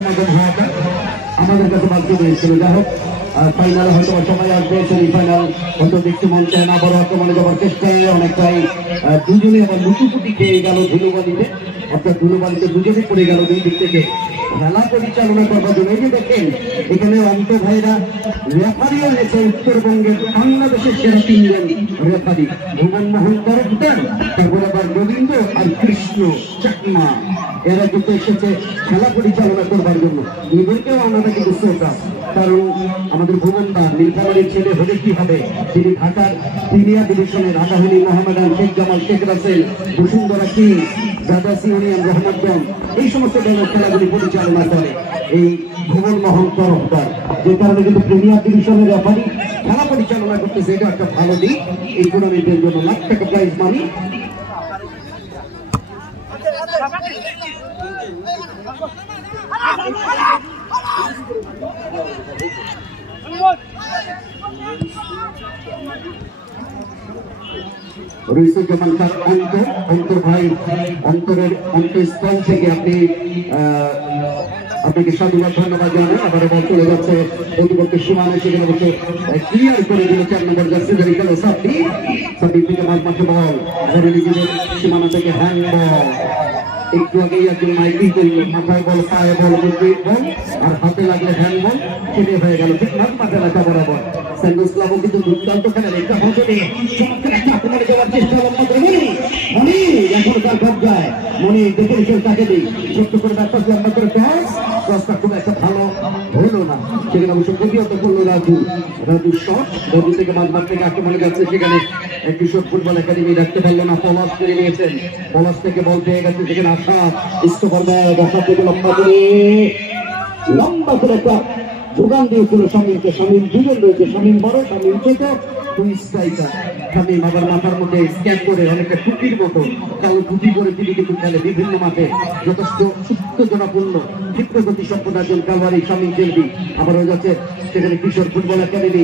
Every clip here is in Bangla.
আমাদের কাছে বাধ্য হয়েছিল। যাই হোক, ফাইনালে হয়তো সময় আসবে, সেমিফাইনাল হয়তো দেখতে মন চায় না, বড় আক্রমণে যাওয়ার চেষ্টায় অনেকটাই দুজনে আবার লুটুপুটি খেয়ে গেল ধুলোবালিতে, অর্থাৎ ধুলোবালিতে দুজনে পড়ে গেল দুই দিক থেকে। খেলা পরিচালনা করবার জন্য এই যে দেখেন এখানে অন্ত ভাইরা রেফারিও এনেছে উত্তরবঙ্গের বাংলাদেশের সেরা তিনজন রেফারি, ভুবন মোহন তরফদার, তারপরে আবার গোবিন্দ আর কৃষ্ণ চাকমা, এরা কিন্তু এসেছে খেলা পরিচালনা করবার জন্য। এদেরকেও আমরা কিন্তু শ্রোতা, কারণ আমাদের ভুবনদা নীলফামারীর ছেলে হলে কি হবে, তিনি ঢাকার প্রিমিয়ার ডিভিশনের আবাহনী, মোহামেডান, শেখ জামাল, শেখ রাসেল, বসুন্ধরা কিং, দাদাসি ইউনিয়ন, রহমতগঞ্জ, এই সমস্ত দলের খেলাগুলি পরিচালনা করে এই ভুবন মোহন তরফদার। যে কারণে কিন্তু প্রিমিয়ার ডিভিশনের রেফারি খেলা পরিচালনা করতেছে, এটা একটা ভালো দিক। এই টুর্নামেন্টের জন্য লাখ টাকা প্রাইজ মানি। রইসুজ্জামান তার অন্তর ভাই, অন্তরের অন্তঃস্থল থেকে আপনাকে সাধুবাদ ধন্যবাদ জানাই। আবার বল চলে যাচ্ছে প্রতিপক্ষ সীমানে, সেখানে বসে ক্লিয়ার করে দিল 4 নম্বর জার্সি ধরে গেল সাব্বির থেকে মাঝে বল ধরে নিজেদের সীমানা থেকে হ্যান্ড বল। একটু আগেই একজন মাইকিং করল, মাথায় বল, পায়ে বল, বল আর হাতে লাগলে হ্যান্ড বল, সেটাই হয়ে গেল ঠিক মাঠে রাখা বরাবর। স্যান্ডউইচ ক্লাবও কিন্তু দুর্দান্ত খেলেন, একটা হজরে চমৎকার একটা আক্রমণে যাওয়ার চেষ্টা মনি এখন তার কবজায়, মনি দেখে এসে তাকে দিই ছোট্ট করে ব্যাপার লম্বা করে টসটা খুব একটা ভালো হলো না, সেখানে অবশ্য প্রতিহত করলো রাজু শট, রাজু থেকে মাঝমাঠ থেকে আক্রমণে যাচ্ছে, সেখানে কিশোর ফুটবল একাডেমি রাখতে পারলো না, পলাশ করে নিয়েছেন, পলাশ থেকে বল পেয়ে গেছে, সেখানে আশা ইস্তফার বসা থেকে লম্বা করে একটা যোগান দিয়েছিল শামীমকে। শামীম দুজন রয়েছে, শামীম বড়, শামীম ছোট, দুই স্ট্রাইকার। শামীম আবার মাথার মধ্যে স্ক্যান করে অনেকটা টুপির মতো কালো টুপি করে তিনি কিন্তু খেলে বিভিন্ন মাঠে, যথেষ্ট উত্তেজনাপূর্ণ ক্ষিপ্রগতি সম্পন্ন একজন কালবারি শামীম খেলবি। আবার হয়ে যাচ্ছে সেখানে কিশোর ফুটবল একাডেমি,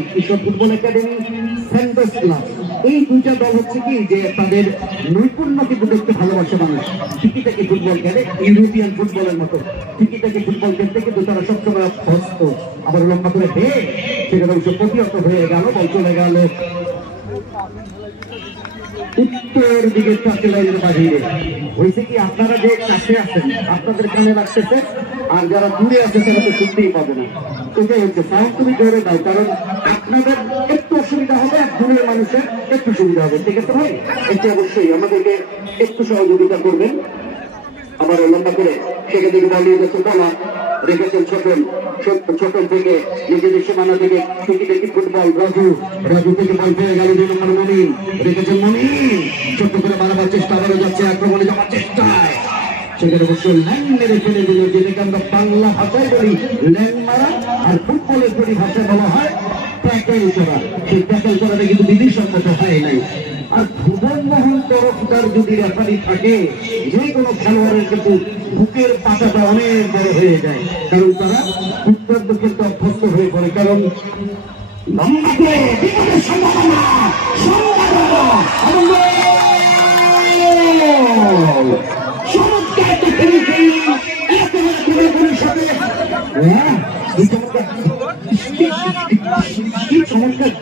স্যান্ডউইচ ক্লাব। এই দুইটা দল হচ্ছে কি যে তাদের নৈপুণ্য কিন্তু দেখতে ভালোবাসে মানুষ। টিকিটাকি ফুটবল খেলে ইউরোপিয়ান ফুটবলের মতো, টিকিটাকি ফুটবল খেলতে কিন্তু তারা সবসময় অভ্যস্ত। আবার লম্বা করে সেখানে অবশ্য প্রতিহত হয়ে গেল, বল চলে গেল উত্তর দিকে লাইনের বাহিরে। হয়েছে কি আপনারা যে কাছে আছেন আপনাদের কানে লাগতেছে, আর যারা দূরে আছে তারা তো শুনতেই পাবে না। এটাই হচ্ছে সাউন্ড, তুমি জোরে দাও, কারণ আপনাদের একটু অসুবিধা হবে আর দূরের মানুষের একটু সুবিধা হবে, ঠিক আছে ভাই? এটা অবশ্যই আমাদেরকে একটু সহযোগিতা করবেন। আবার লম্বা করে সেখান থেকে বল নিয়ে যাচ্ছে বলা রেখেছেন ছোটন থেকে নিজেদের সীমানা থেকে টিকিটাকি ফুটবল, রাজু থেকে বল পেয়ে গেল 2 নম্বর মনিন, রেখেছেন মনিন, ছোট্ট করে মারাবার চেষ্টা করে যাচ্ছে, আক্রমণে যাওয়ার চেষ্টায় সেখানে অবশ্যই ল্যাং মেরে ফেলে দিল, যেটাকে আমরা বাংলা ভাষায় বলি ল্যাং মারা, আর ফুটবলের পরিভাষায় বলা হয় ট্যাকেল করা। সেই ট্যাকেল করাটা কিন্তু বিধিসম্মত হয় নাই। আর ভুবন মোহন তরফদার যদি রেফারি থাকে, যে কোনো খেলোয়াড়ের কিন্তু বুকের পাতাটা অনেক বড় হয়ে যায়, কারণ তারা উত্তর ক্ষেত্রে অভ্যস্ত হয়ে পড়ে। কারণ চমৎকার